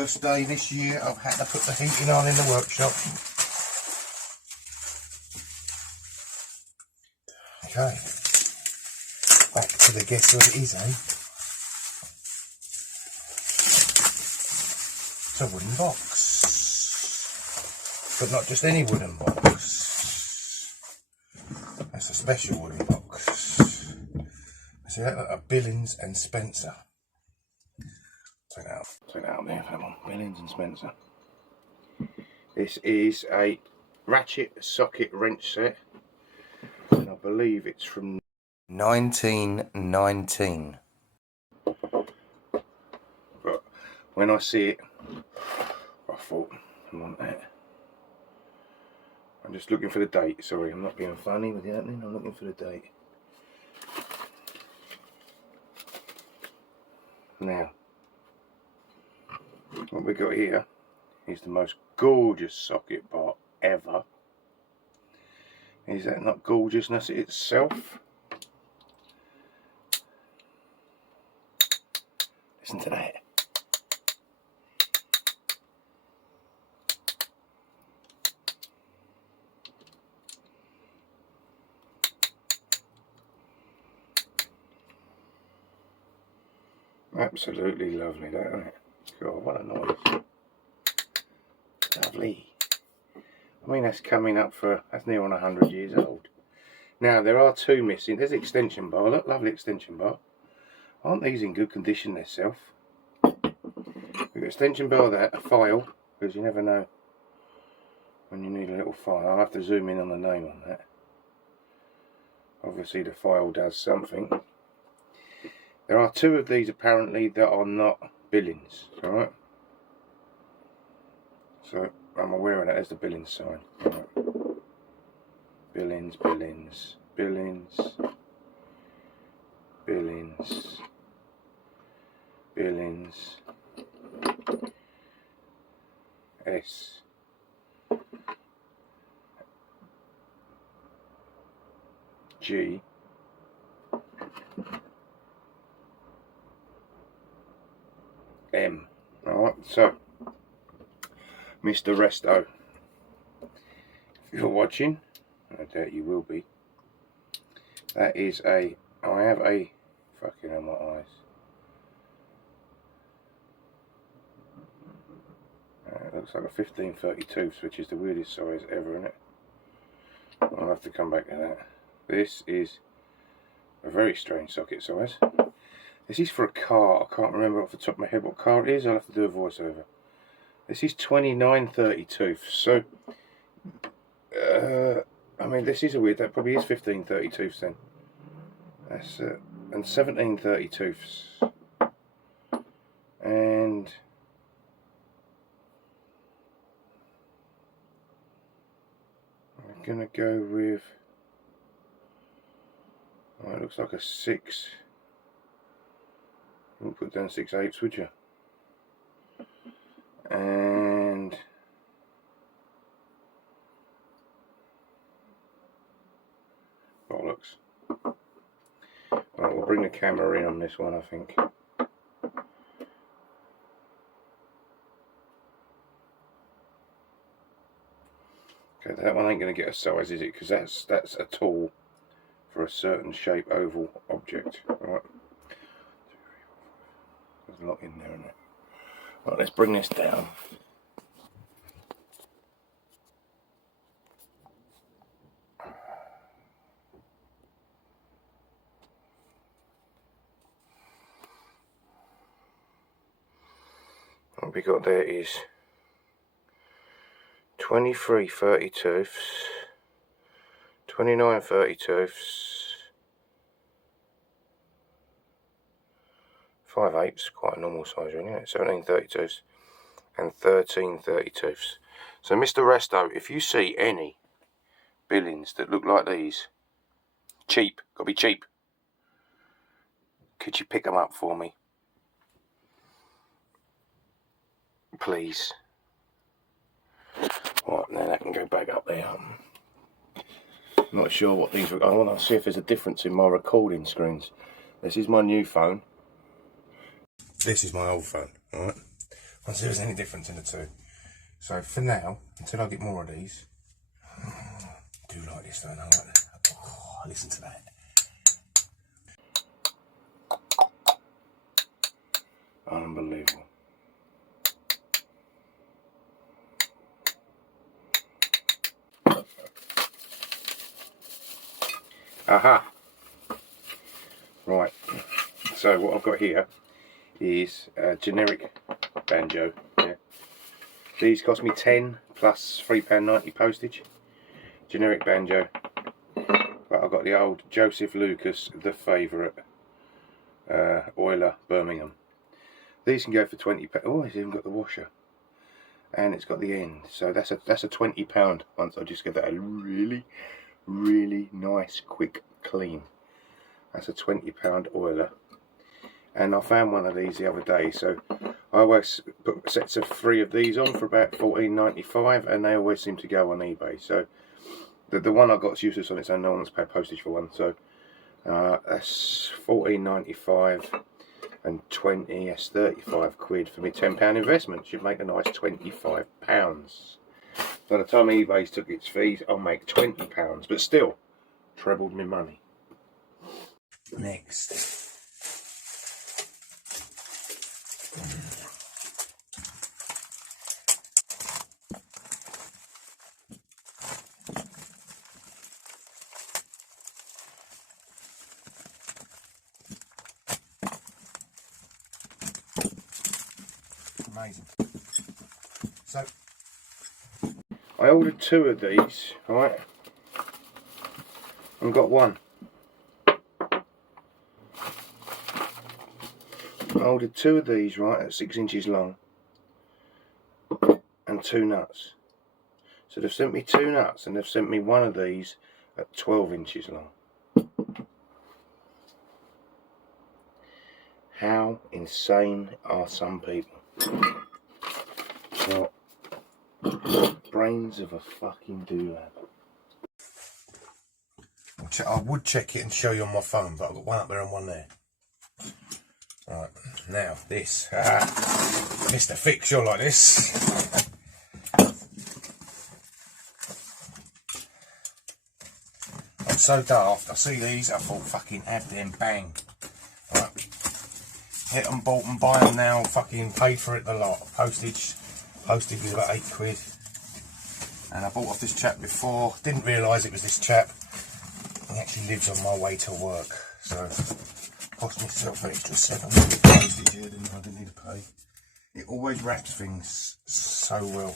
first day this year I've had to put the heating on in the workshop. Okay, back to the guess what it is, eh? It's a wooden box, but not just any wooden box. That's a special wooden box. See that? A Billings and Spencer. Take that out there, come on. Billings and Spencer. This is a ratchet socket wrench set. And I believe it's from 1919. But when I see it, I thought, I want that. I'm just looking for the date. Sorry, I'm not being funny with the opening. I'm looking for the date. Now, what we got here is the most gorgeous socket bar ever. Is that not gorgeousness itself? Listen to that. Absolutely lovely, that, isn't it? God, what a noise. Lovely. I mean, that's coming up for, that's near on 100 years old. Now, there are two missing. There's the extension bar. Look, lovely extension bar. Aren't these in good condition themselves? We've got extension bar there, a file, because you never know when you need a little file. I'll have to zoom in on the name on that. Obviously, the file does something. There are two of these apparently that are not Billings, alright? So I'm aware of that. There's the Billings sign. Right. Billings, Billings, Billings, Billings, Billings, S. G. M. Alright, so Mr. Resto, if you're watching, I doubt you will be, that is a, I have a, fucking hell, my eyes. It looks like a 1532, which is the weirdest size ever, isn't it? I'll have to come back to that. This is a very strange socket size. This is for a car. I can't remember off the top of my head what car it is. I'll have to do a voiceover. This is 2932. So, I mean, this is a weird. That probably is 1532 then. That's and 1732. And I'm gonna go with. Oh, it looks like a 6. You wouldn't put down 6/8, would you? And bollocks. Right, we'll bring the camera in on this one, I think. Okay, that one ain't going to get a size, is it? Because that's a tool for a certain shape oval object. Right. There's a lot in there, isn't there? Right, let's bring this down. What we got there is 23/32, 29/32, 5/8, quite a normal size, really, isn't it? 17/32, and 13/32. So, Mr. Resto, if you see any Billings that look like these, cheap, gotta be cheap, could you pick them up for me? Please. Right, then I can go back up there. I'm not sure what these are. I want to see if there's a difference in my recording screens. This is my new phone. This is my old phone, alright? want to see if there's any difference in the two. So for now, until I get more of these, I do like this, don't I? Like that. Oh, listen to that. Unbelievable. Aha! Right, so what I've got here is a generic banjo. Yeah. These cost me 10 plus £3.90 postage. Generic banjo. But I've got the old Joseph Lucas, the favourite, Euler, Birmingham. These can go for £20. Oh, it's even got the washer. And it's got the end. So that's a £20 once I just give that a really nice quick clean. That's a £20 Euler. And I found one of these the other day, so I always put sets of 3 of these on for about £14.95, and they always seem to go on eBay. So the one I got's useless on its own, no one's paid postage for one, so that's £14.95 and 20, that's 35 quid for me £10 investment. Should make a nice £25. By the time eBay took its fees, I'll make £20, but still trebled my money. Next, amazing. So I ordered 2 of these, right, and got one. I ordered 2 of these, right, at 6 inches long, and 2 nuts. So they've sent me 2 nuts, and they've sent me one of these at 12 inches long. How insane are some people? Well, brains of a fucking doolab. I would check it and show you on my phone, but I've got one up there and one there. Right, now this. Mr. Fix, you're like this. I'm so daft. I see these, I thought fucking have them, bang. Right. Hit them, bought them, buy them now, fucking paid for it the lot. Postage is about 8 quid. And I bought off this chap before, didn't realise it was this chap. He actually lives on my way to work, so cost myself an extra 7 postage here than I didn't need to pay. It always wraps things so well.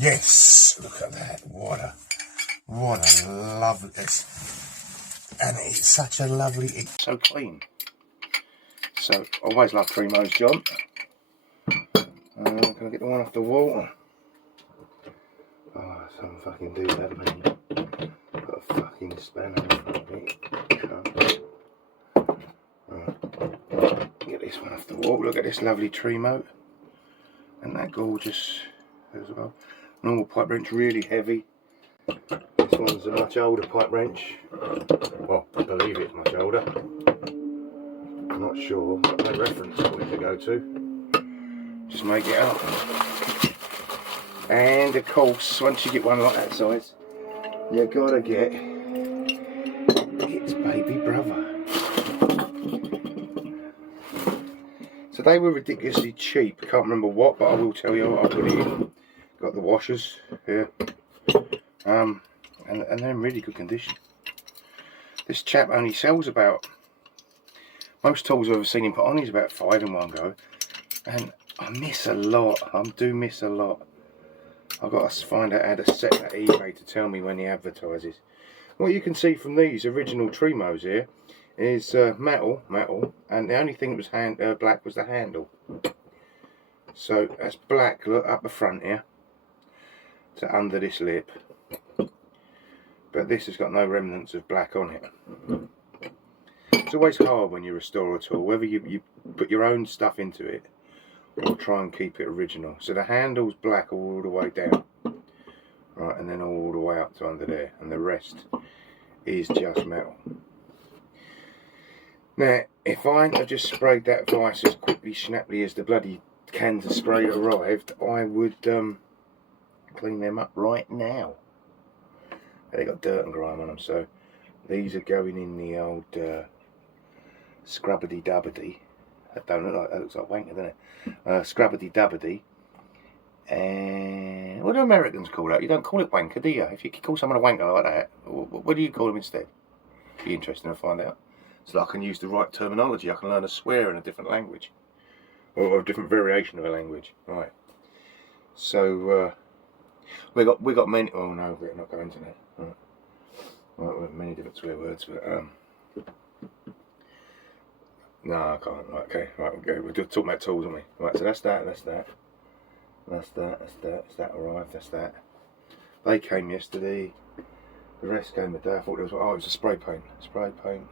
Yes, look at that. What a lovely, and it's such a lovely, it's so clean. So I always love Trimos, John. Can I get the one off the wall? Oh, some fucking do that, man. Got a fucking spanner in front of me. Right. Get this one off the wall. Look at this lovely Trimo. And that gorgeous as well. Normal pipe wrench, really heavy. This one's a much older pipe wrench. Well, I believe it's much older. I'm not sure. Got no reference point to go to. Just make it up. And of course, once you get one like that size, you gotta get its baby brother. So they were ridiculously cheap. Can't remember what, but I will tell you what I put it in. Got the washers here. And they're in really good condition. This chap only sells about, most tools I've ever seen him put on is about 5 in one go, and I miss a lot. I do miss a lot. I've got to find out how to set that eBay to tell me when he advertises. What you can see from these original Trimos here is metal, and the only thing that was black was the handle. So that's black, look, up the front here to under this lip. But this has got no remnants of black on it. It's always hard when you restore a tool, whether you put your own stuff into it I'll try and keep it original. So the handle's black all the way down, right, and then all the way up to under there, and the rest is just metal. Now, if I hadn't have just sprayed that vice as quickly, snappily as the bloody cans of spray arrived, I would clean them up right now. They got dirt and grime on them, so these are going in the old scrubbity dubbity. That don't look like, that looks like wanker, doesn't it? Scrubbity dubbity. And what do Americans call that? You don't call it wanker, do you? If you call someone a wanker like that, what do you call them instead? Be interesting to find out. So that I can use the right terminology. I can learn a swear in a different language, or a different variation of a language. Right. So we got many. Oh no, we're not going to that. Right. Right, we have many different swear words, but no, I can't. Right, okay, right, we're talking about tools, aren't we? Right, so that's that, that's that, that's that, that's that, that's that arrived, that's that. They came yesterday. The rest came the day. I thought it was, oh, it was a spray paint. Spray paint.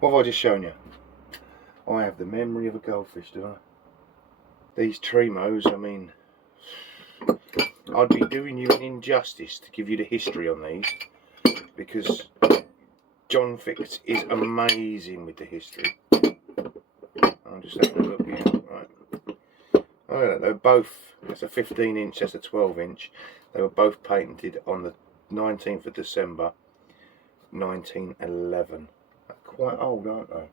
What have I just shown you? I have the memory of a goldfish, do I? These Trimos, I mean, I'd be doing you an injustice to give you the history on these, because John Fix is amazing with the history. I'm just having a look here, right. Oh, they're both, that's a 15 inch, that's a 12 inch. They were both patented on the 19th of December 1911. They're quite old, aren't they?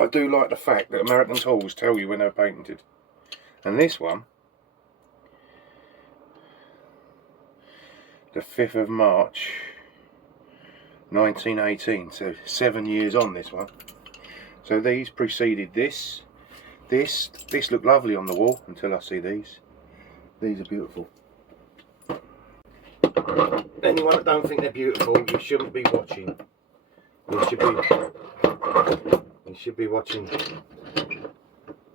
I do like the fact that American tools tell you when they're patented. And this one, the 5th of March 1918, so 7 years on this one. So these preceded this. This looked lovely on the wall until I see these. These are beautiful. Anyone that don't think they're beautiful, you shouldn't be watching. You should be watching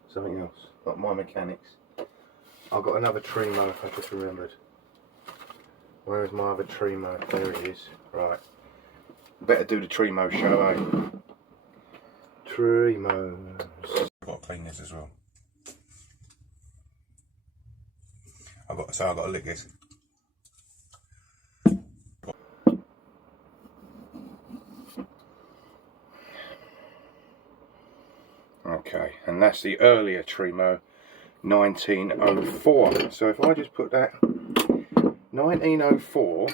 something else, like my mechanics. I've got another trimo, if I just remembered. Where is my other trimo? There it is. Right. Better do the trimo show, eh? Trimos. I've got to clean this as well. I've got to lick this. Okay, and that's the earlier Trimo, 1904. So if I just put that 1904,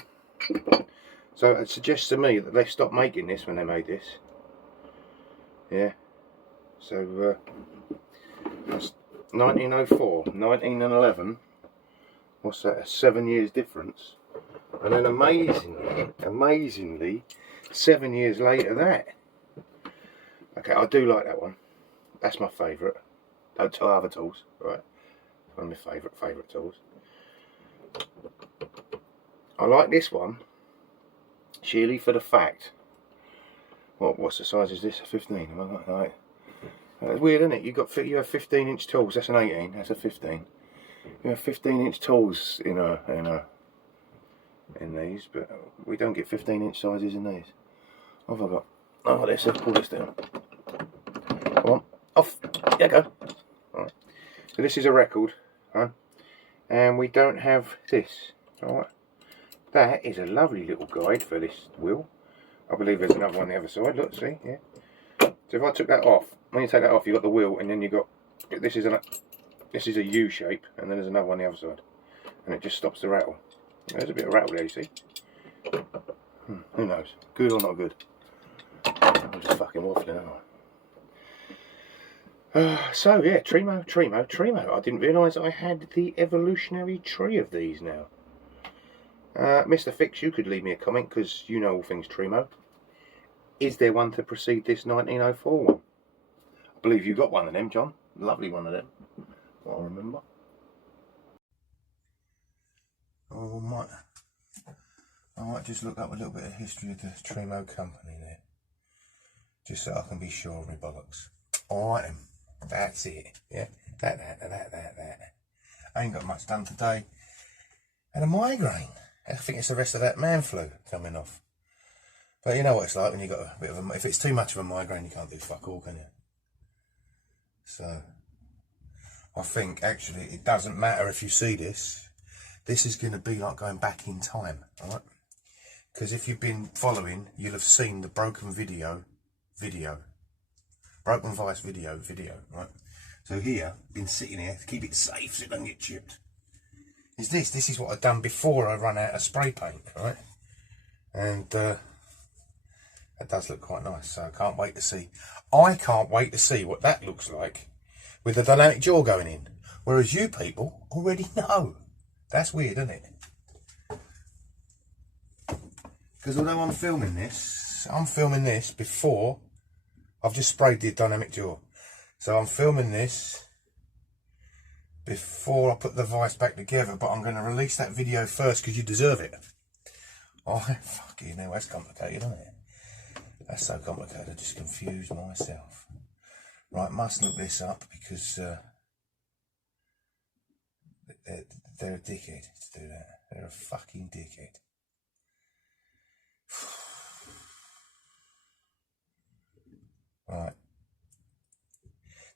so it suggests to me that they stopped making this when they made this. Yeah, so that's 1904, 1911. What's that? 7 years difference. And then amazingly, 7 years later that. Okay, I do like that one. That's my favourite. Don't tell other tools, right? It's one of my favourite tools. I like this one, sheerly for the fact. What's the size is this? A 15? Am I right? It's weird, isn't it? You have 15-inch tools. That's an 18. That's a 15. You have 15-inch tools in these, but we don't get 15-inch sizes in these. What have I got? Oh, let's pull this down. Come on, off. There you go. Alright. So this is a record, right? And we don't have this. Alright. That is a lovely little guide for this wheel. I believe there's another one on the other side. Look, see, yeah. So if I took that off, when you take that off, you've got the wheel, and then you've got this is a U shape, and then there's another one on the other side, and it just stops the rattle. There's a bit of rattle there, you see. Who knows? Good or not good? I'm just fucking waffling, aren't I? So yeah, Trimo. I didn't realise I had the evolutionary tree of these now. Mr. Fix, you could leave me a comment, because you know all things Trimo. Is there one to precede this 1904 one? I believe you got one of them, John. Lovely one of them. What I remember. Oh, I might just look up a little bit of history of the Trimo company there, just so I can be sure of my bollocks. Alright then, that's it. Yeah, that. I ain't got much done today. And a migraine. I think it's the rest of that man flu coming off. But you know what it's like when you got a bit of a, if it's too much of a migraine, you can't do fuck all, can you? So, I think actually it doesn't matter if you see this. This is going to be like going back in time, alright? Because if you've been following, you'll have seen the broken broken vice video, right? So here, been sitting here to keep it safe so it doesn't get chipped. This is what I've done before I run out of spray paint, right? And that does look quite nice, so I can't wait to see. I can't wait to see what that looks like with the dynamic jaw going in. Whereas you people already know. That's weird, isn't it? Because although I'm filming this before I've just sprayed the dynamic jaw. So I'm filming this before I put the vice back together, but I'm going to release that video first because you deserve it. Oh, fucking hell, that's complicated, isn't it? That's so complicated, I just confused myself. Right, must look this up because they're a dickhead to do that. They're a fucking dickhead. Right.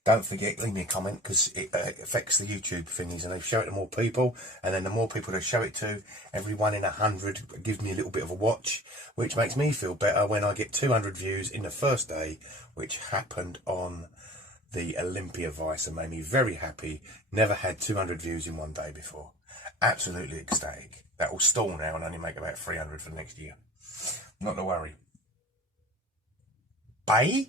Don't forget, leave me a comment because it affects the YouTube thingies and they show it to more people, and then the more people they show it to, every 1 in 100 gives me a little bit of a watch, which makes me feel better when I get 200 views in the first day, which happened on the Olympia Vice and made me very happy. Never had 200 views in one day before. Absolutely ecstatic. That will stall now and only make about 300 for next year. Not to worry. Bye.